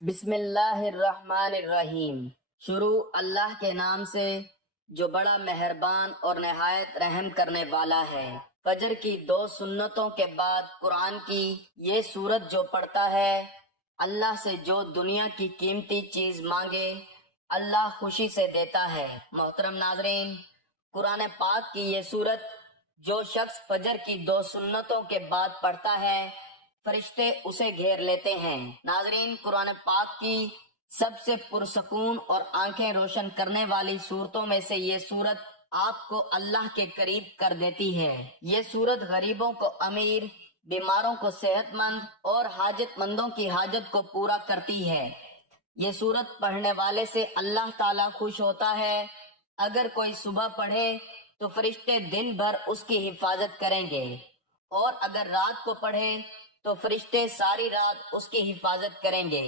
بسم اللہ الرحمن الرحیم۔ شروع اللہ کے نام سے جو بڑا مہربان اور نہایت رحم کرنے والا ہے۔ فجر کی 2 سنتوں کے بعد قرآن کی یہ سورت جو پڑھتا ہے، اللہ سے جو دنیا کی قیمتی چیز مانگے اللہ خوشی سے دیتا ہے۔ محترم ناظرین، قرآن پاک کی یہ سورت جو شخص فجر کی 2 سنتوں کے بعد پڑھتا ہے، فرشتے اسے گھیر لیتے ہیں۔ ناظرین، قرآن پاک کی سب سے پرسکون اور آنکھیں روشن کرنے والی صورتوں میں سے یہ صورت آپ کو اللہ کے قریب کر دیتی ہے۔ یہ صورت غریبوں کو امیر، بیماروں کو صحت مند اور حاجت مندوں کی حاجت کو پورا کرتی ہے۔ یہ صورت پڑھنے والے سے اللہ تعالیٰ خوش ہوتا ہے۔ اگر کوئی صبح پڑھے تو فرشتے دن بھر اس کی حفاظت کریں گے، اور اگر رات کو پڑھے تو فرشتے ساری رات اس کی حفاظت کریں گے۔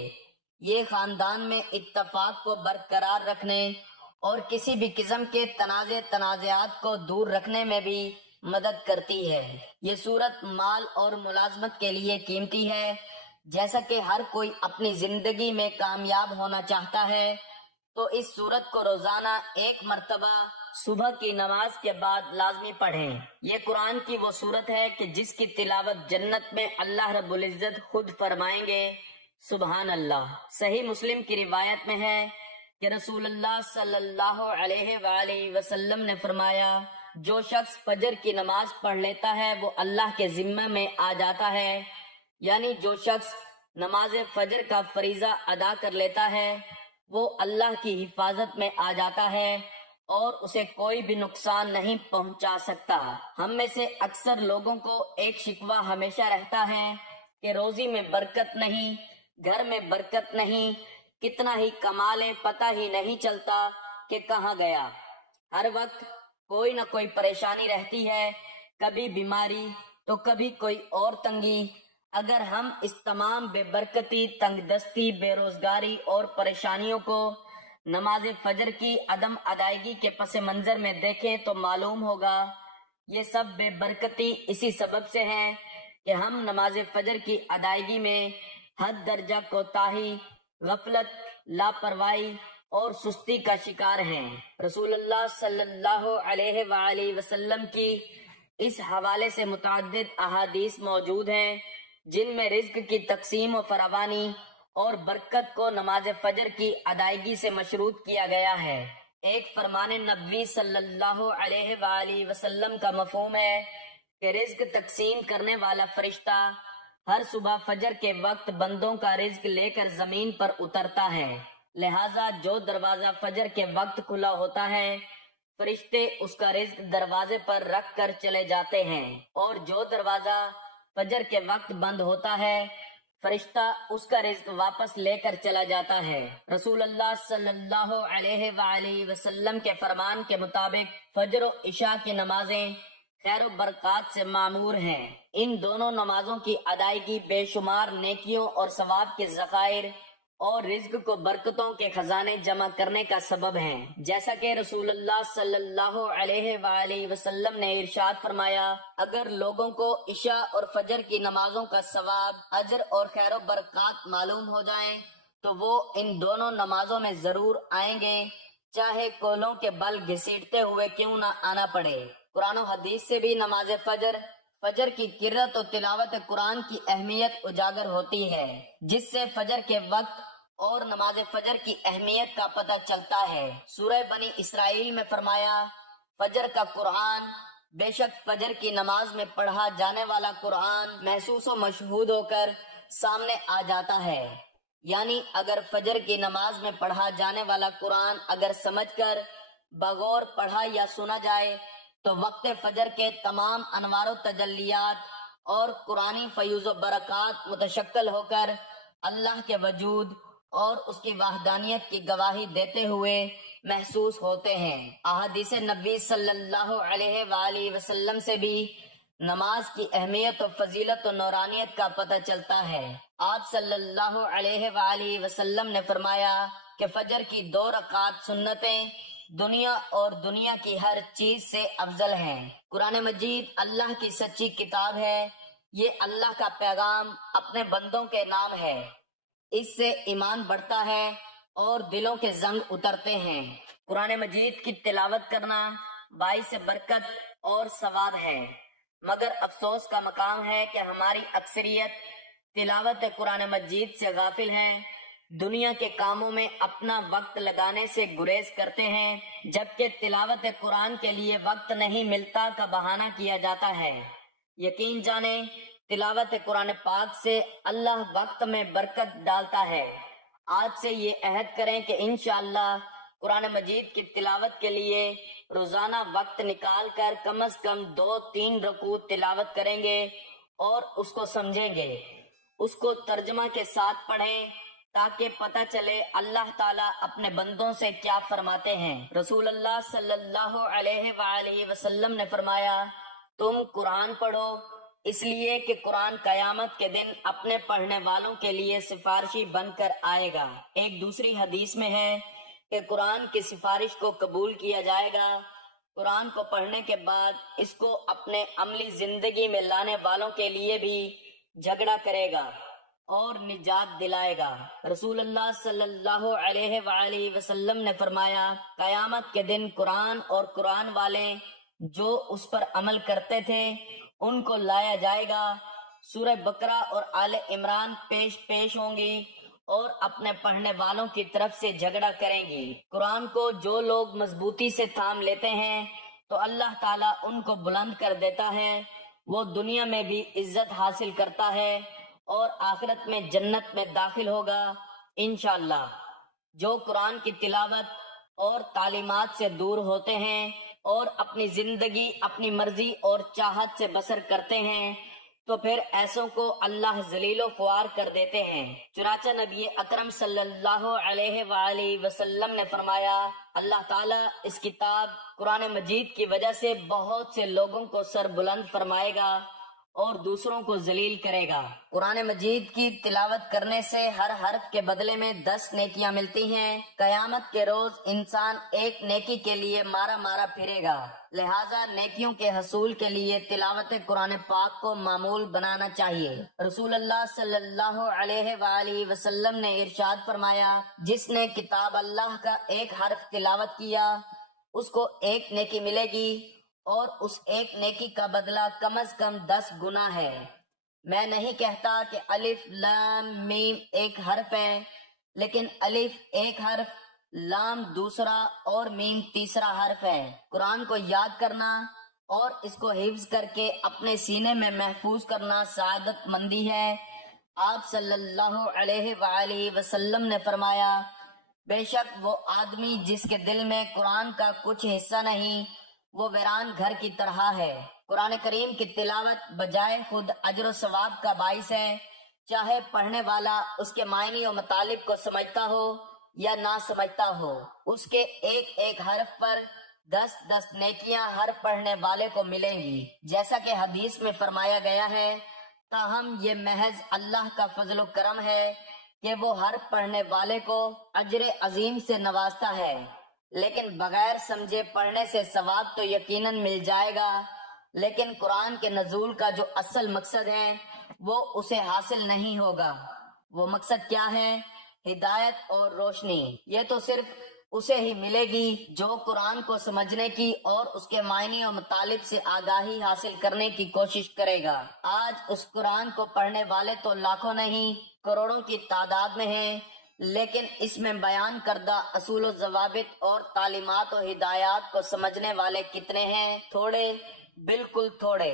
یہ خاندان میں اتفاق کو برقرار رکھنے اور کسی بھی قسم کے تنازعات کو دور رکھنے میں بھی مدد کرتی ہے۔ یہ صورت مال اور ملازمت کے لیے قیمتی ہے۔ جیسا کہ ہر کوئی اپنی زندگی میں کامیاب ہونا چاہتا ہے، تو اس صورت کو روزانہ 1 مرتبہ صبح کی نماز کے بعد لازمی پڑھیں۔ یہ قرآن کی وہ صورت ہے کہ جس کی تلاوت جنت میں اللہ رب العزت خود فرمائیں گے، سبحان اللہ۔ صحیح مسلم کی روایت میں ہے کہ رسول اللہ صلی اللہ علیہ وآلہ وسلم نے فرمایا، جو شخص فجر کی نماز پڑھ لیتا ہے وہ اللہ کے ذمہ میں آ جاتا ہے، یعنی جو شخص نماز فجر کا فریضہ ادا کر لیتا ہے وہ اللہ کی حفاظت میں آ جاتا ہے اور اسے کوئی بھی نقصان نہیں پہنچا سکتا۔ ہم میں سے اکثر لوگوں کو ایک شکوہ ہمیشہ رہتا ہے کہ روزی میں برکت نہیں، گھر میں برکت نہیں، کتنا ہی کما لیں پتہ ہی نہیں چلتا کہ کہاں گیا۔ ہر وقت کوئی نہ کوئی پریشانی رہتی ہے، کبھی بیماری تو کبھی کوئی اور تنگی۔ اگر ہم اس تمام بے برکتی، تنگ دستی، بے روزگاری اور پریشانیوں کو نماز فجر کی عدم ادائیگی کے پس منظر میں دیکھیں تو معلوم ہوگا یہ سب بے برکتی اسی سبب سے ہے کہ ہم نماز فجر کی ادائیگی میں حد درجہ کوتاہی، غفلت، لاپرواہی اور سستی کا شکار ہیں۔ رسول اللہ صلی اللہ علیہ وآلہ وسلم کی اس حوالے سے متعدد احادیث موجود ہیں جن میں رزق کی تقسیم و فراوانی اور برکت کو نماز فجر کی ادائیگی سے مشروط کیا گیا ہے۔ ایک فرمان نبوی صلی اللہ علیہ وآلہ وسلم کا مفہوم ہے کہ رزق تقسیم کرنے والا فرشتہ ہر صبح فجر کے وقت بندوں کا رزق لے کر زمین پر اترتا ہے، لہٰذا جو دروازہ فجر کے وقت کھلا ہوتا ہے فرشتے اس کا رزق دروازے پر رکھ کر چلے جاتے ہیں، اور جو دروازہ فجر کے وقت بند ہوتا ہے فرشتہ اس کا رزق واپس لے کر چلا جاتا ہے۔ رسول اللہ صلی اللہ علیہ وآلہ وسلم کے فرمان کے مطابق فجر و عشاء کی نمازیں خیر و برکات سے معمور ہیں۔ ان دونوں نمازوں کی ادائیگی بے شمار نیکیوں اور ثواب کے ذخائر اور رزق کو برکتوں کے خزانے جمع کرنے کا سبب ہیں، جیسا کہ رسول اللہ صلی اللہ علیہ وآلہ وسلم نے ارشاد فرمایا، اگر لوگوں کو عشاء اور فجر کی نمازوں کا ثواب، اجر اور خیر و برکات معلوم ہو جائیں تو وہ ان دونوں نمازوں میں ضرور آئیں گے، چاہے کولوں کے بل گھسیٹتے ہوئے کیوں نہ آنا پڑے۔ قرآن و حدیث سے بھی نماز فجر کی قرات و تلاوت قرآن کی اہمیت اجاگر ہوتی ہے، جس سے فجر کے وقت اور نماز فجر کی اہمیت کا پتہ چلتا ہے۔ سورہ بنی اسرائیل میں فرمایا، فجر کا قرآن، بے شک فجر کی نماز میں پڑھا جانے والا قرآن محسوس و مشہود ہو کر سامنے آ جاتا ہے، یعنی اگر فجر کی نماز میں پڑھا جانے والا قرآن اگر سمجھ کر بغور پڑھا یا سنا جائے تو وقت فجر کے تمام انوار و تجلیات اور قرآنی فیوز و برکات متشکل ہو کر اللہ کے وجود اور اس کی وحدانیت کی گواہی دیتے ہوئے محسوس ہوتے ہیں۔ احادیث نبی صلی اللہ علیہ وآلہ وسلم سے بھی نماز کی اہمیت و فضیلت و نورانیت کا پتہ چلتا ہے۔ آپ صلی اللہ علیہ وآلہ وسلم نے فرمایا کہ فجر کی 2 رکعات سنتیں دنیا اور دنیا کی ہر چیز سے افضل ہیں۔ قرآن مجید اللہ کی سچی کتاب ہے، یہ اللہ کا پیغام اپنے بندوں کے نام ہے۔ اس سے ایمان بڑھتا ہے اور دلوں کے زنگ اترتے ہیں۔ قرآن مجید کی تلاوت کرنا باعث برکت اور ثواب ہے، مگر افسوس کا مقام ہے کہ ہماری اکثریت تلاوت قرآن مجید سے غافل ہے، دنیا کے کاموں میں اپنا وقت لگانے سے گریز کرتے ہیں، جبکہ تلاوت قرآن کے لیے وقت نہیں ملتا کا بہانہ کیا جاتا ہے۔ یقین جانیں تلاوت قرآن پاک سے اللہ وقت میں برکت ڈالتا ہے۔ آج سے یہ عہد کریں کہ انشاءاللہ قرآن مجید کی تلاوت کے لیے روزانہ وقت نکال کر کم از کم 2-3 رکوع تلاوت کریں گے اور اس کو سمجھیں گے، اس کو ترجمہ کے ساتھ پڑھیں تاکہ پتہ چلے اللہ تعالیٰ اپنے بندوں سے کیا فرماتے ہیں۔ رسول اللہ صلی اللہ علیہ وآلہ وسلم نے فرمایا، تم قرآن پڑھو، اس لیے کہ قرآن قیامت کے دن اپنے پڑھنے والوں کے لیے سفارشی بن کر آئے گا۔ ایک دوسری حدیث میں ہے کہ قرآن کی سفارش کو قبول کیا جائے گا، قرآن کو پڑھنے کے بعد اس کو اپنے عملی زندگی میں لانے والوں کے لیے بھی جھگڑا کرے گا اور نجات دلائے گا۔ رسول اللہ صلی اللہ علیہ وآلہ وسلم نے فرمایا، قیامت کے دن قرآن اور قرآن والے جو اس پر عمل کرتے تھے ان کو لایا جائے گا، سورہ بقرہ اور آل عمران پیش ہوں گی اور اپنے پڑھنے والوں کی طرف سے جھگڑا کریں گی۔ قرآن کو جو لوگ مضبوطی سے تھام لیتے ہیں تو اللہ تعالیٰ ان کو بلند کر دیتا ہے، وہ دنیا میں بھی عزت حاصل کرتا ہے اور آخرت میں جنت میں داخل ہوگا انشاءاللہ۔ جو قرآن کی تلاوت اور تعلیمات سے دور ہوتے ہیں اور اپنی زندگی اپنی مرضی اور چاہت سے بسر کرتے ہیں تو پھر ایسوں کو اللہ ذلیل و خوار کر دیتے ہیں۔ چنانچہ نبی اکرم صلی اللہ علیہ وآلہ وسلم نے فرمایا، اللہ تعالیٰ اس کتاب قرآن مجید کی وجہ سے بہت سے لوگوں کو سر بلند فرمائے گا اور دوسروں کو ذلیل کرے گا۔ قرآن مجید کی تلاوت کرنے سے ہر حرف کے بدلے میں 10 نیکیاں ملتی ہیں۔ قیامت کے روز انسان ایک نیکی کے لیے مارا مارا پھرے گا، لہٰذا نیکیوں کے حصول کے لیے تلاوت قرآن پاک کو معمول بنانا چاہیے۔ رسول اللہ صلی اللہ علیہ وآلہ وسلم نے ارشاد فرمایا، جس نے کتاب اللہ کا ایک حرف تلاوت کیا اس کو ایک نیکی ملے گی اور اس ایک نیکی کا بدلہ کم از کم 10 گنا ہے۔ میں نہیں کہتا کہ الف لام میم ایک حرف ہے، لیکن الف ایک حرف، لام دوسرا اور میم تیسرا حرف ہے۔ قرآن کو یاد کرنا اور اس کو حفظ کر کے اپنے سینے میں محفوظ کرنا سعادت مندی ہے۔ آپ صلی اللہ علیہ وآلہ وسلم نے فرمایا، بے شک وہ آدمی جس کے دل میں قرآن کا کچھ حصہ نہیں وہ ویران گھر کی طرح ہے۔ قرآن کریم کی تلاوت بجائے خود اجر و ثواب کا باعث ہے، چاہے پڑھنے والا اس کے معنی و مطالب کو سمجھتا ہو یا نہ سمجھتا ہو۔ اس کے ایک ایک حرف پر 10 نیکیاں ہر پڑھنے والے کو ملیں گی، جیسا کہ حدیث میں فرمایا گیا ہے۔ تاہم یہ محض اللہ کا فضل و کرم ہے کہ وہ ہر پڑھنے والے کو اجر عظیم سے نوازتا ہے، لیکن بغیر سمجھے پڑھنے سے ثواب تو یقیناً مل جائے گا، لیکن قرآن کے نزول کا جو اصل مقصد ہے وہ اسے حاصل نہیں ہوگا۔ وہ مقصد کیا ہے؟ ہدایت اور روشنی۔ یہ تو صرف اسے ہی ملے گی جو قرآن کو سمجھنے کی اور اس کے معنی و مطالب سے آگاہی حاصل کرنے کی کوشش کرے گا۔ آج اس قرآن کو پڑھنے والے تو لاکھوں نہیں کروڑوں کی تعداد میں ہیں، لیکن اس میں بیان کردہ اصول و ضوابط اور تعلیمات و ہدایات کو سمجھنے والے کتنے ہیں؟ تھوڑے، بالکل تھوڑے۔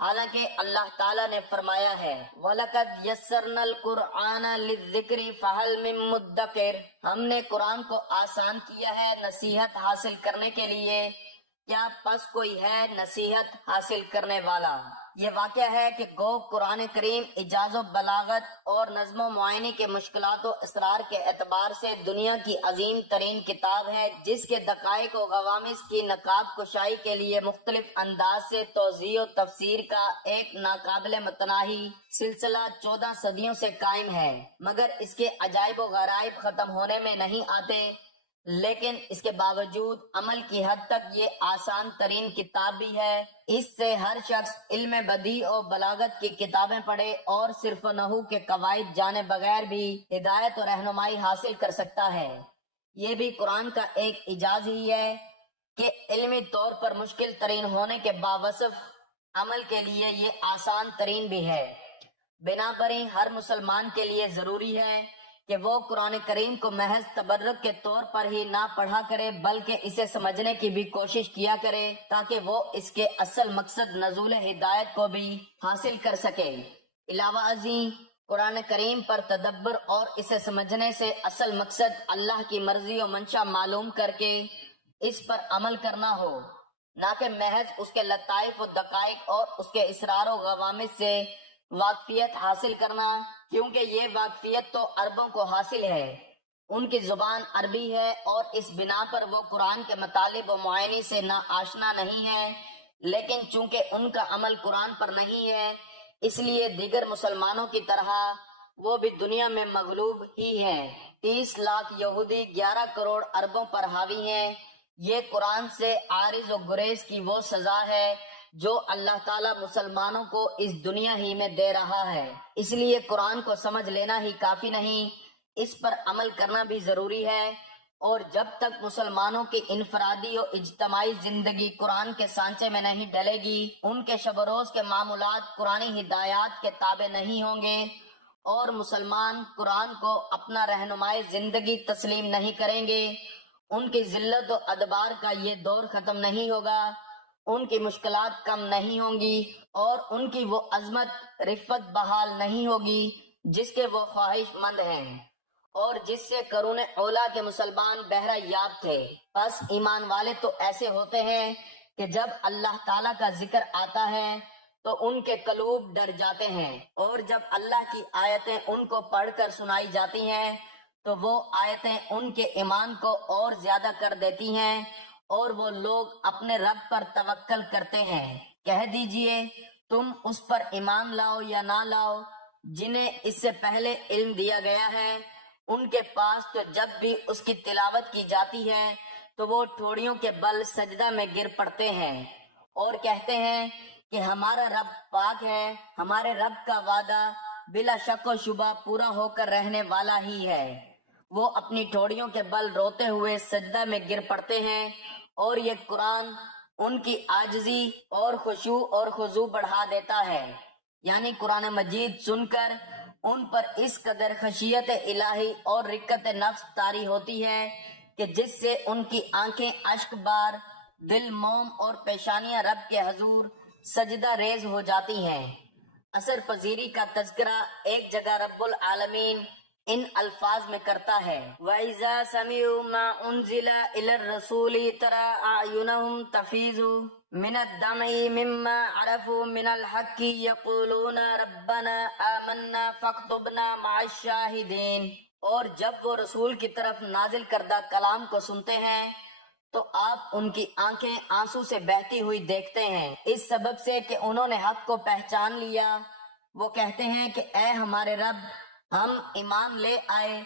حالانکہ اللہ تعالیٰ نے فرمایا ہے، وَلَقَدْ يَسَّرْنَا الْقُرْآنَ لِلذِّكْرِ فَهَلْ مِن مُدَّكِرٍ، ہم نے قرآن کو آسان کیا ہے نصیحت حاصل کرنے کے لیے، کیا پس کوئی ہے نصیحت حاصل کرنے والا؟ یہ واقعہ ہے کہ گو قرآن کریم اجاز و بلاغت اور نظم و معانی کے مشکلات و اسرار کے اعتبار سے دنیا کی عظیم ترین کتاب ہے، جس کے دقائق و غوامض کی نقاب کشائی کے لیے مختلف انداز سے توضیح و تفسیر کا ایک ناقابل متناہی سلسلہ 14 صدیوں سے قائم ہے، مگر اس کے عجائب و غرائب ختم ہونے میں نہیں آتے۔ لیکن اس کے باوجود عمل کی حد تک یہ آسان ترین کتاب بھی ہے۔ اس سے ہر شخص علم بدیع اور بلاغت کی کتابیں پڑھے اور صرف و نحو کے قواعد جانے بغیر بھی ہدایت اور رہنمائی حاصل کر سکتا ہے۔ یہ بھی قرآن کا ایک اعجاز ہی ہے کہ علمی طور پر مشکل ترین ہونے کے باوصف عمل کے لیے یہ آسان ترین بھی ہے۔ بنابراً ہر مسلمان کے لیے ضروری ہے کہ وہ قرآن کریم کو محض تبرک کے طور پر ہی نہ پڑھا کرے بلکہ اسے سمجھنے کی بھی کوشش کیا کرے تاکہ وہ اس کے اصل مقصد نزول ہدایت کو بھی حاصل کر سکے۔ علاوہ ازیں قرآن کریم پر تدبر اور اسے سمجھنے سے اصل مقصد اللہ کی مرضی و منشا معلوم کر کے اس پر عمل کرنا ہو، نہ کہ محض اس کے لطائف و دقائق اور اس کے اسرار و غوامض سے واقفیت حاصل کرنا، کیونکہ یہ واقفیت تو عربوں کو حاصل ہے، ان کی زبان عربی ہے اور اس بنا پر وہ قرآن کے مطالب و معانی سے نہ آشنا نہیں ہے، لیکن چونکہ ان کا عمل قرآن پر نہیں ہے اس لیے دیگر مسلمانوں کی طرح وہ بھی دنیا میں مغلوب ہی ہیں۔ 30 لاکھ یہودی 11 کروڑ عربوں پر حاوی ہیں۔ یہ قرآن سے عارض و گریز کی وہ سزا ہے جو اللہ تعالیٰ مسلمانوں کو اس دنیا ہی میں دے رہا ہے۔ اس لیے قرآن کو سمجھ لینا ہی کافی نہیں، اس پر عمل کرنا بھی ضروری ہے، اور جب تک مسلمانوں کی انفرادی و اجتماعی زندگی قرآن کے سانچے میں نہیں ڈلے گی، ان کے شب و روز کے معمولات قرآنی ہدایات کے تابع نہیں ہوں گے اور مسلمان قرآن کو اپنا رہنمائی زندگی تسلیم نہیں کریں گے، ان کی ذلت و ادبار کا یہ دور ختم نہیں ہوگا، ان کی مشکلات کم نہیں ہوں گی اور ان کی وہ عظمت رفت بحال نہیں ہوگی جس کے وہ خواہش مند ہیں اور جس سے قرون اولا کے مسلمان بہرہ یاب تھے۔ پس ایمان والے تو ایسے ہوتے ہیں کہ جب اللہ تعالیٰ کا ذکر آتا ہے تو ان کے قلوب ڈر جاتے ہیں، اور جب اللہ کی آیتیں ان کو پڑھ کر سنائی جاتی ہیں تو وہ آیتیں ان کے ایمان کو اور زیادہ کر دیتی ہیں اور وہ لوگ اپنے رب پر توکل کرتے ہیں۔ کہہ دیجئے تم اس پر ایمان لاؤ یا نہ لاؤ جنہیں اس سے پہلے علم دیا گیا ہے، ان کے پاس تو جب بھی اس کی تلاوت کی جاتی ہے تو وہ ٹھوڑیوں کے بل سجدہ میں گر پڑتے ہیں اور کہتے ہیں کہ ہمارا رب پاک ہے، ہمارے رب کا وعدہ بلا شک و شبہ پورا ہو کر رہنے والا ہی ہے۔ وہ اپنی ٹھوڑیوں کے بل روتے ہوئے سجدہ میں گر پڑتے ہیں، اور یہ قرآن ان کی عاجزی اور خشوع اور خضوع بڑھا دیتا ہے، یعنی قرآن مجید سن کر ان پر اس قدر خشیت الہی اور رقت نفس طاری ہوتی ہے کہ جس سے ان کی آنکھیں اشک بار، دل موم اور پیشانیاں رب کے حضور سجدہ ریز ہو جاتی ہیں۔ اثر پذیری کا تذکرہ ایک جگہ رب العالمین ان الفاظ میں کرتا ہے، وَإِذَا سَمِعُوا مَا أُنزِلَ إِلَى الرَّسُولِ تَرَىٰ أَعْيُنَهُمْ تَفِيضُ مِنَ الدَّمْعِ مِمَّا عَرَفُوا مِنَ الْحَقِّ يَقُولُونَ رَبَّنَا آمَنَّا فَاكْتُبْنَا مَعَ الشَّاهِدِينَ۔ اور جب وہ رسول کی طرف نازل کردہ کلام کو سنتے ہیں تو آپ ان کی آنکھیں آنسو سے بہتی ہوئی دیکھتے ہیں، اس سبب سے کہ انہوں نے حق کو پہچان لیا۔ وہ کہتے ہیں کہ اے ہمارے رب، ہم ایمان لے آئے،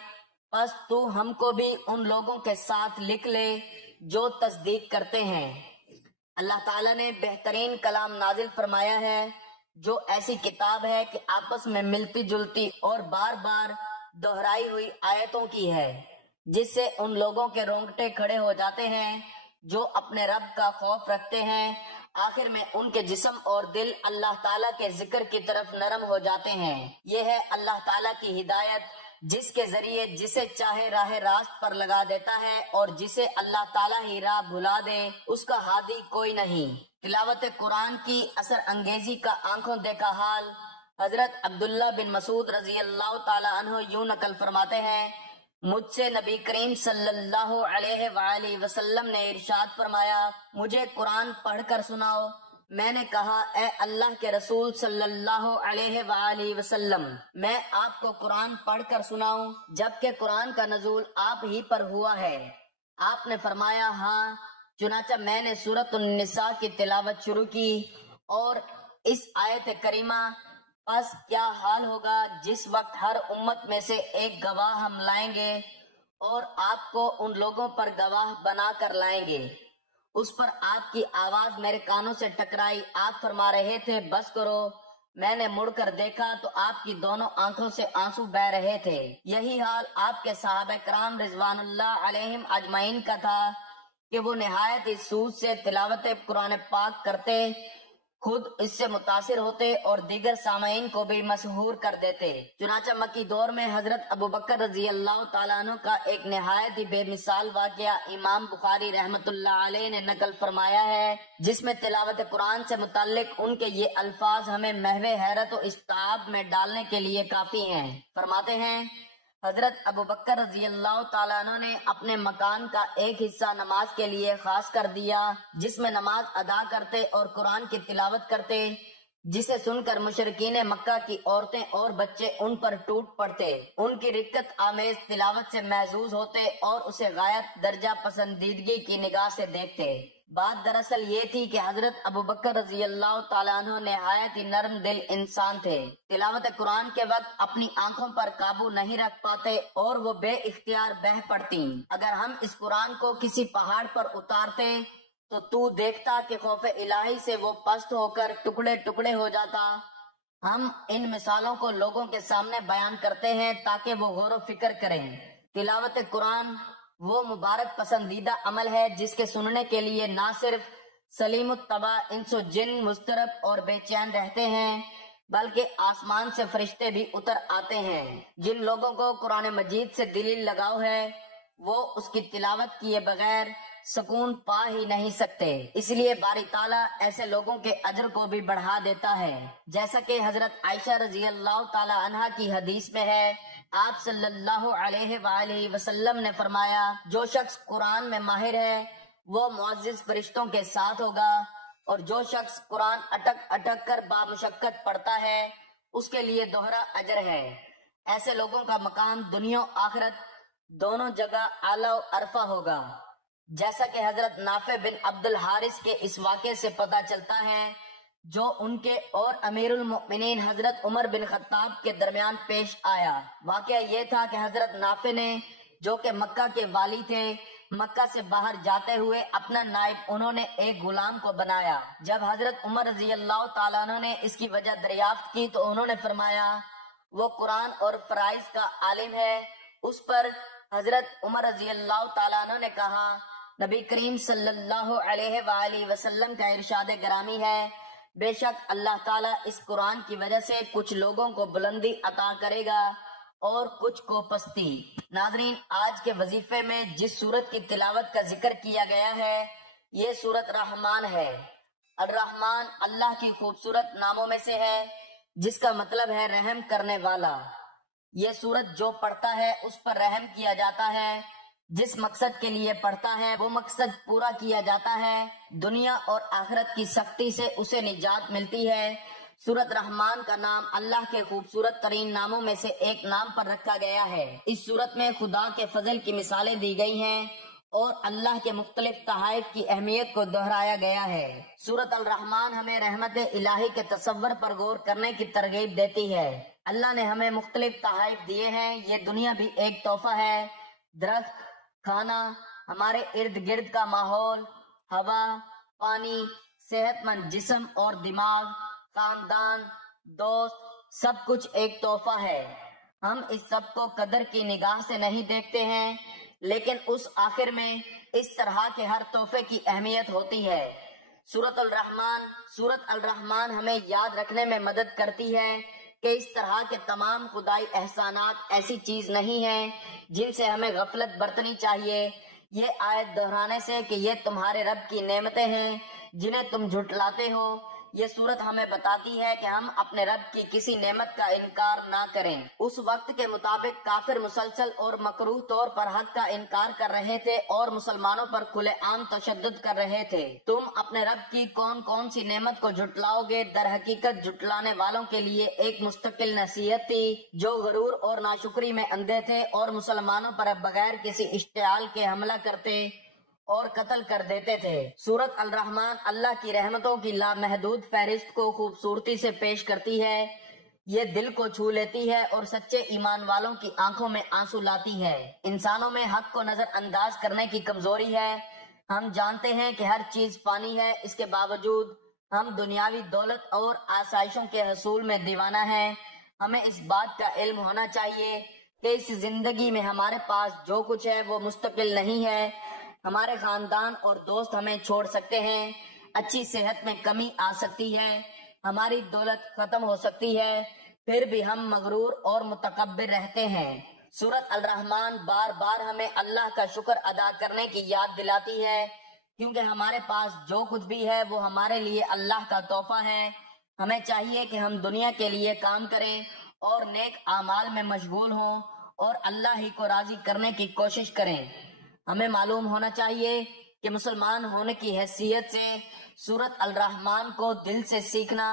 پس تو ہم کو بھی ان لوگوں کے ساتھ لکھ لے جو تصدیق کرتے ہیں۔ اللہ تعالیٰ نے بہترین کلام نازل فرمایا ہے جو ایسی کتاب ہے کہ آپس میں ملتی جلتی اور بار بار دہرائی ہوئی آیتوں کی ہے، جس سے ان لوگوں کے رونگٹے کھڑے ہو جاتے ہیں جو اپنے رب کا خوف رکھتے ہیں۔ آخر میں ان کے جسم اور دل اللہ تعالیٰ کے ذکر کی طرف نرم ہو جاتے ہیں۔ یہ ہے اللہ تعالیٰ کی ہدایت جس کے ذریعے جسے چاہے راہ راست پر لگا دیتا ہے، اور جسے اللہ تعالیٰ ہی راہ بھلا دے اس کا ہادی کوئی نہیں۔ تلاوت قرآن کی اثر انگیزی کا آنکھوں دیکھا حال حضرت عبداللہ بن مسعود رضی اللہ تعالیٰ عنہ یوں نقل فرماتے ہیں، مجھ سے نبی کریم صلی اللہ علیہ وآلہ وسلم نے ارشاد فرمایا، مجھے قرآن پڑھ کر سناؤ۔ میں نے کہا، اے اللہ کے رسول صلی اللہ علیہ وآلہ وسلم، میں آپ کو قرآن پڑھ کر سناؤں جبکہ قرآن کا نزول آپ ہی پر ہوا ہے؟ آپ نے فرمایا، ہاں۔ چنانچہ میں نے سورۃ النساء کی تلاوت شروع کی اور اس آیت کریمہ، پس کیا حال ہوگا جس وقت ہر امت میں سے ایک گواہ ہم لائیں گے اور آپ کو ان لوگوں پر گواہ بنا کر لائیں گے۔ اس پر آپ کی آواز میرے کانوں سے ٹکرائی، آپ فرما رہے تھے بس کرو۔ میں نے مڑ کر دیکھا تو آپ کی دونوں آنکھوں سے آنسو بہہ رہے تھے۔ یہی حال آپ کے صحابہ کرام رضوان اللہ علیہم اجمعین کا تھا کہ وہ نہایت ہی سوز سے تلاوت قرآن پاک کرتے، خود اس سے متاثر ہوتے اور دیگر سامعین کو بھی مسحور کر دیتے۔ چنانچہ مکی دور میں حضرت ابوبکر رضی اللہ تعالیٰ عنہ کا ایک نہایت ہی بے مثال واقعہ امام بخاری رحمت اللہ علیہ نے نقل فرمایا ہے، جس میں تلاوت قرآن سے متعلق ان کے یہ الفاظ ہمیں محو حیرت و استعجاب میں ڈالنے کے لیے کافی ہیں۔ فرماتے ہیں حضرت ابوبکر رضی اللہ تعالیٰ عنہ نے اپنے مکان کا ایک حصہ نماز کے لیے خاص کر دیا، جس میں نماز ادا کرتے اور قرآن کی تلاوت کرتے، جسے سن کر مشرکین مکہ کی عورتیں اور بچے ان پر ٹوٹ پڑتے، ان کی رقت آمیز تلاوت سے محظوظ ہوتے اور اسے غایت درجہ پسندیدگی کی نگاہ سے دیکھتے۔ بات دراصل یہ تھی کہ حضرت ابوبکر رضی اللہ تعالیٰ عنہ نہایت ہی نرم دل انسان تھے۔ تلاوت قرآن کے وقت اپنی آنکھوں پر قابو نہیں رکھ پاتے اور وہ بے اختیار بہہ پڑتی۔ اگر ہم اس قرآن کو کسی پہاڑ پر اتارتے تو دیکھتا کہ خوف الہی سے وہ پست ہو کر ٹکڑے ٹکڑے ہو جاتا۔ ہم ان مثالوں کو لوگوں کے سامنے بیان کرتے ہیں تاکہ وہ غور و فکر کریں۔ تلاوت قرآن وہ مبارک پسندیدہ عمل ہے جس کے سننے کے لیے نہ صرف سلیم الطبع انس و جن مضطرب اور بے چین رہتے ہیں، بلکہ آسمان سے فرشتے بھی اتر آتے ہیں۔ جن لوگوں کو قرآن مجید سے دلی لگاؤ ہے وہ اس کی تلاوت کیے بغیر سکون پا ہی نہیں سکتے، اس لیے باری تعالیٰ ایسے لوگوں کے اجر کو بھی بڑھا دیتا ہے، جیسا کہ حضرت عائشہ رضی اللہ تعالی عنہا کی حدیث میں ہے۔ آپ صلی اللہ علیہ وآلہ وسلم نے فرمایا، جو شخص قرآن میں ماہر ہے وہ معزز فرشتوں کے ساتھ ہوگا، اور جو شخص قرآن اٹک اٹک کر بامشقت پڑھتا ہے اس کے لیے دوہرا اجر ہے۔ ایسے لوگوں کا مقام دنیا و آخرت دونوں جگہ اعلیٰ و عرفہ ہوگا، جیسا کہ حضرت نافع بن عبد الحارث کے اس واقعے سے پتہ چلتا ہے جو ان کے اور امیر المؤمنین حضرت عمر بن خطاب کے درمیان پیش آیا۔ واقعہ یہ تھا کہ حضرت نافع نے، جو کہ مکہ کے والی تھے، مکہ سے باہر جاتے ہوئے اپنا نائب انہوں نے ایک غلام کو بنایا۔ جب حضرت عمر رضی اللہ تعالیٰ عنہ نے اس کی وجہ دریافت کی تو انہوں نے فرمایا وہ قرآن اور فرائض کا عالم ہے۔ اس پر حضرت عمر رضی اللہ تعالیٰ عنہ نے کہا، نبی کریم صلی اللہ علیہ وآلہ وسلم کا ارشاد گرامی ہے، بے شک اللہ تعالیٰ اس قرآن کی وجہ سے کچھ لوگوں کو بلندی عطا کرے گا اور کچھ کو پستی۔ ناظرین، آج کے وظیفے میں جس سورت کی تلاوت کا ذکر کیا گیا ہے یہ سورت رحمان ہے۔ الرحمن اللہ کی خوبصورت ناموں میں سے ہے جس کا مطلب ہے رحم کرنے والا۔ یہ سورت جو پڑھتا ہے اس پر رحم کیا جاتا ہے، جس مقصد کے لیے پڑھتا ہے وہ مقصد پورا کیا جاتا ہے، دنیا اور آخرت کی سختی سے اسے نجات ملتی ہے۔ سورت رحمان کا نام اللہ کے خوبصورت ترین ناموں میں سے ایک نام پر رکھا گیا ہے۔ اس سورت میں خدا کے فضل کی مثالیں دی گئی ہیں اور اللہ کے مختلف تحائف کی اہمیت کو دہرایا گیا ہے۔ سورت الرحمن ہمیں رحمت الہی کے تصور پر غور کرنے کی ترغیب دیتی ہے۔ اللہ نے ہمیں مختلف تحائف دیے ہیں، یہ دنیا بھی ایک تحفہ ہے۔ درخت، کھانا، ہمارے ارد گرد کا ماحول، ہوا، پانی، صحت مند جسم اور دماغ، خاندان، دوست، سب کچھ ایک تحفہ ہے۔ ہم اس سب کو قدر کی نگاہ سے نہیں دیکھتے ہیں، لیکن اس آخر میں اس طرح کے ہر تحفے کی اہمیت ہوتی ہے۔ سورت الرحمن ہمیں یاد رکھنے میں مدد کرتی ہے کہ اس طرح کے تمام خدائی احسانات ایسی چیز نہیں ہیں جن سے ہمیں غفلت برتنی چاہیے۔ یہ آیت دہرانے سے کہ یہ تمہارے رب کی نعمتیں ہیں جنہیں تم جھٹلاتے ہو، یہ سورت ہمیں بتاتی ہے کہ ہم اپنے رب کی کسی نعمت کا انکار نہ کریں۔ اس وقت کے مطابق کافر مسلسل اور مکروہ طور پر حق کا انکار کر رہے تھے اور مسلمانوں پر کھلے عام تشدد کر رہے تھے۔ تم اپنے رب کی کون کون سی نعمت کو جھٹلاؤ گے؟ در حقیقت جھٹلانے والوں کے لیے ایک مستقل نصیحت تھی، جو غرور اور ناشکری میں اندھے تھے اور مسلمانوں پر بغیر کسی اشتعال کے حملہ کرتے اور قتل کر دیتے تھے۔ سورت الرحمن اللہ کی رحمتوں کی لامحدود فہرست کو خوبصورتی سے پیش کرتی ہے۔ یہ دل کو چھو لیتی ہے اور سچے ایمان والوں کی آنکھوں میں آنسو لاتی ہے۔ انسانوں میں حق کو نظر انداز کرنے کی کمزوری ہے۔ ہم جانتے ہیں کہ ہر چیز فانی ہے، اس کے باوجود ہم دنیاوی دولت اور آسائشوں کے حصول میں دیوانہ ہیں۔ ہمیں اس بات کا علم ہونا چاہیے کہ اس زندگی میں ہمارے پاس جو کچھ ہے وہ مستقل نہیں ہے۔ ہمارے خاندان اور دوست ہمیں چھوڑ سکتے ہیں، اچھی صحت میں کمی آ سکتی ہے، ہماری دولت ختم ہو سکتی ہے، پھر بھی ہم مغرور اور متکبر رہتے ہیں۔ سورۃ الرحمن بار بار ہمیں اللہ کا شکر ادا کرنے کی یاد دلاتی ہے، کیونکہ ہمارے پاس جو کچھ بھی ہے وہ ہمارے لیے اللہ کا تحفہ ہے۔ ہمیں چاہیے کہ ہم دنیا کے لیے کام کریں اور نیک اعمال میں مشغول ہوں اور اللہ ہی کو راضی کرنے کی کوشش کریں۔ ہمیں معلوم ہونا چاہیے کہ مسلمان ہونے کی حیثیت سے سورۃ الرحمن کو دل سے سیکھنا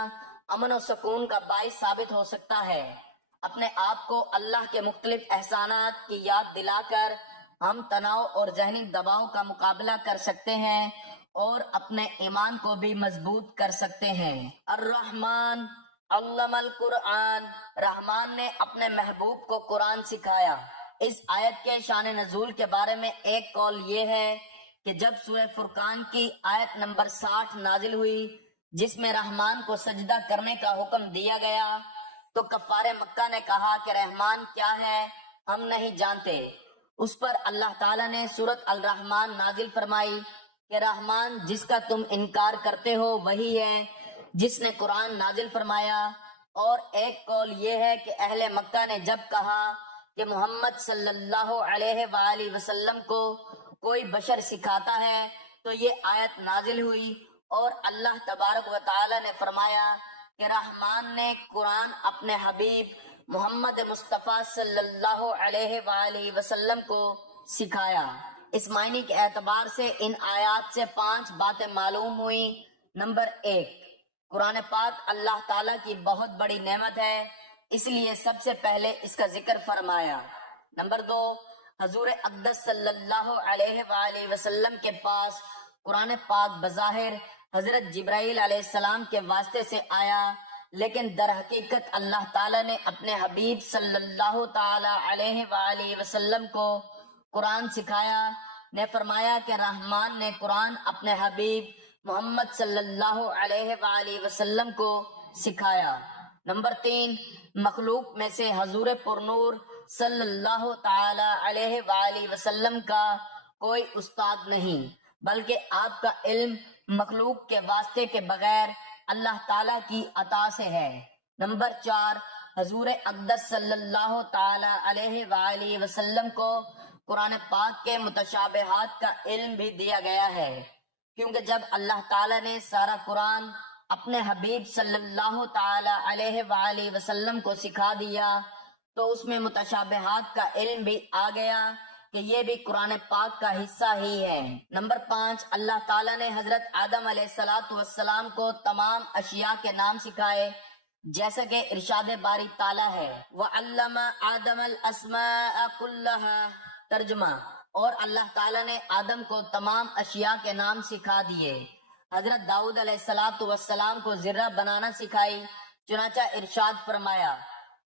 امن و سکون کا باعث ثابت ہو سکتا ہے۔ اپنے آپ کو اللہ کے مختلف احسانات کی یاد دلا کر ہم تناؤ اور ذہنی دباؤ کا مقابلہ کر سکتے ہیں اور اپنے ایمان کو بھی مضبوط کر سکتے ہیں۔ الرحمن علم القرآن، رحمان نے اپنے محبوب کو قرآن سکھایا۔ اس آیت کے شان نزول کے بارے میں ایک قول یہ ہے کہ جب سورہ فرقان کی آیت نمبر 60 نازل ہوئی، جس میں رحمان کو سجدہ کرنے کا حکم دیا گیا، تو کفار مکہ نے کہا کہ رحمان کیا ہے، ہم نہیں جانتے۔ اس پر اللہ تعالیٰ نے سورۃ الرحمن نازل فرمائی کہ رحمان جس کا تم انکار کرتے ہو وہی ہے جس نے قرآن نازل فرمایا۔ اور ایک قول یہ ہے کہ اہل مکہ نے جب کہا کہ محمد صلی اللہ علیہ وآلہ وسلم کو کوئی بشر سکھاتا ہے تو یہ آیت نازل ہوئی اور اللہ تبارک و تعالی نے فرمایا کہ رحمان نے قرآن اپنے حبیب محمد مصطفیٰ صلی اللہ علیہ وآلہ وسلم کو سکھایا۔ اس معنی کے اعتبار سے ان آیات سے 5 باتیں معلوم ہوئی۔ نمبر 1، قرآن پاک اللہ تعالیٰ کی بہت بڑی نعمت ہے، اس لیے سب سے پہلے اس کا ذکر فرمایا۔ نمبر 2، حضور اقدس صلی اللہ علیہ وآلہ وسلم کے پاس قرآن پاک بظاہر حضرت جبرائیل علیہ السلام کے واسطے سے آیا، لیکن در حقیقت اللہ تعالیٰ نے اپنے حبیب صلی اللہ تعالی علیہ وآلہ وسلم کو قرآن سکھایا، نے فرمایا کہ رحمان نے قرآن اپنے حبیب محمد صلی اللہ علیہ وآلہ وسلم کو سکھایا۔ نمبر 3، مخلوق میں سے حضور پرنور صلی اللہ تعالی علیہ وآلہ وسلم کا کوئی استاد نہیں، بلکہ آپ کا علم مخلوق کے واسطے کے بغیر اللہ تعالیٰ کی عطا سے ہے۔ نمبر 4، حضور اقدس صلی اللہ تعالی علیہ وآلہ وسلم کو قرآن پاک کے متشابہات کا علم بھی دیا گیا ہے، کیونکہ جب اللہ تعالیٰ نے سارا قرآن اپنے حبیب صلی اللہ تعالی علیہ وآلہ وسلم کو سکھا دیا تو اس میں متشابہات کا علم بھی آ گیا کہ یہ بھی قرآن پاک کا حصہ ہی ہے۔ نمبر 5، اللہ تعالیٰ نے حضرت آدم علیہ السلام کو تمام اشیاء کے نام سکھائے، جیسا کہ ارشاد باری تعالیٰ ہے وَعَلَّمَ آدَمَ الْأَسْمَاءَ كُلَّهَا، ترجمہ، اور اللہ تعالیٰ نے آدم کو تمام اشیاء کے نام سکھا دیے۔ حضرت داؤد علیہ السلام کو ذرہ بنانا سکھائی، چنانچہ ارشاد فرمایا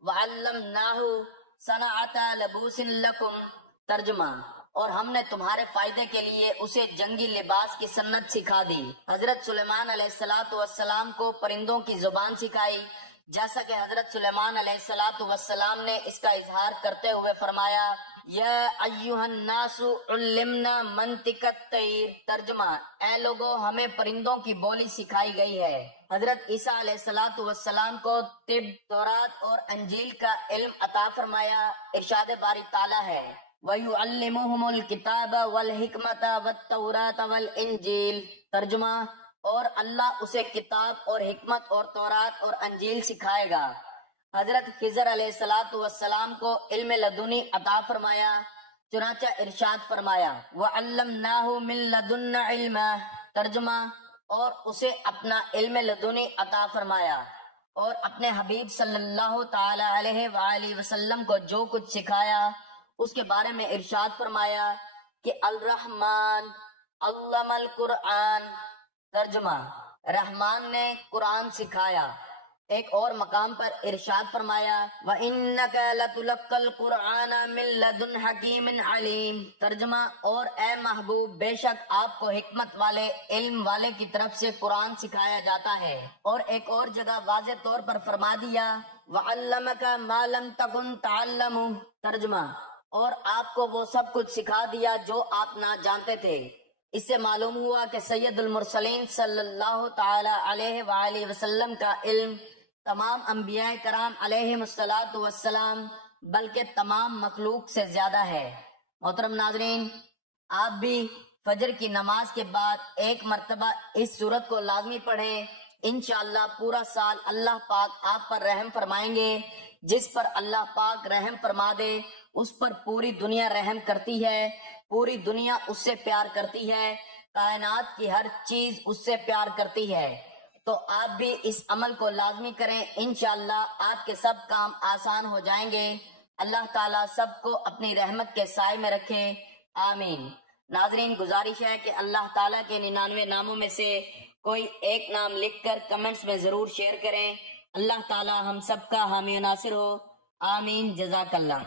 وَعَلَّمْنَاهُ صَنَعَةَ لَبُوسٍ لَكُمْ، ترجمہ، اور ہم نے تمہارے فائدے کے لیے اسے جنگی لباس کی سنت سکھا دی۔ حضرت سلیمان علیہ السلام کو پرندوں کی زبان سکھائی، جیسا کہ حضرت سلیمان علیہ السلام نے اس کا اظہار کرتے ہوئے فرمایا یا ایھا الناس علمنا منطق الطیر، ترجمہ، اے لوگو ہمیں پرندوں کی بولی سکھائی گئی ہے۔ حضرت عیسیٰ علیہ السلام کو طب، تورات اور انجیل کا علم عطا فرمایا، ارشاد باری تعالیٰ ہے وَيُعَلِّمُهُمُ الْكِتَابَ وَالْحِكْمَةَ وَالتَّوْرَاةَ وَالْإِنْجِيلَ، ترجمہ، اور اللہ اسے کتاب اور حکمت اور تورات اور انجیل سکھائے گا۔ حضرت خضر علیہ السلام کو علم لدنی عطا فرمایا، چنانچہ ارشاد فرمایا وَعَلَّمْنَاهُ مِن لَدُنَّا عِلْمًا، ترجمہ، اور اسے اپنا علم لدنی عطا فرمایا، اور اپنے حبیب صلی اللہ تعالی علیہ وآلہ وسلم کو جو کچھ سکھایا اس کے بارے میں ارشاد فرمایا کہ الرحمن علم القرآن، ترجمہ، رحمان نے قرآن سکھایا۔ ایک اور مقام پر ارشاد فرمایا وَإِنَّكَ لَتُلَقَّى الْقُرْآنَ مِن لَّدُنْ حَكِيمٍ عَلِيمٍ۔ ترجمہ، اور اے محبوب بے شک آپ کو حکمت والے علم والے کی طرف سے قرآن سکھایا جاتا ہے۔ اور ایک اور جگہ واضح طور پر فرما دیا وَعَلَّمَكَ مَا لَمْ تَكُن تَعْلَمُ۔ ترجمہ، اور آپ کو وہ سب کچھ سکھا دیا جو آپ نہ جانتے تھے۔ اس سے معلوم ہوا کہ سید المرسلین صلی اللہ تعالی علیہ وآلہ وسلم کا علم تمام انبیاء کرام علیہم الصلاۃ والسلام بلکہ تمام مخلوق سے زیادہ ہے۔ محترم ناظرین، آپ بھی فجر کی نماز کے بعد ایک مرتبہ اس سورت کو لازمی پڑھیں۔ انشاءاللہ پورا سال اللہ پاک آپ پر رحم فرمائیں گے۔ جس پر اللہ پاک رحم فرما دے اس پر پوری دنیا رحم کرتی ہے، پوری دنیا اس سے پیار کرتی ہے، کائنات کی ہر چیز اس سے پیار کرتی ہے۔ تو آپ بھی اس عمل کو لازمی کریں، انشاءاللہ آپ کے سب کام آسان ہو جائیں گے۔ اللہ تعالیٰ سب کو اپنی رحمت کے سائے میں رکھے، آمین۔ ناظرین، گزارش ہے کہ اللہ تعالیٰ کے 99 ناموں میں سے کوئی ایک نام لکھ کر کمنٹس میں ضرور شیئر کریں۔ اللہ تعالیٰ ہم سب کا حامی و ناصر ہو، آمین۔ جزاک اللہ۔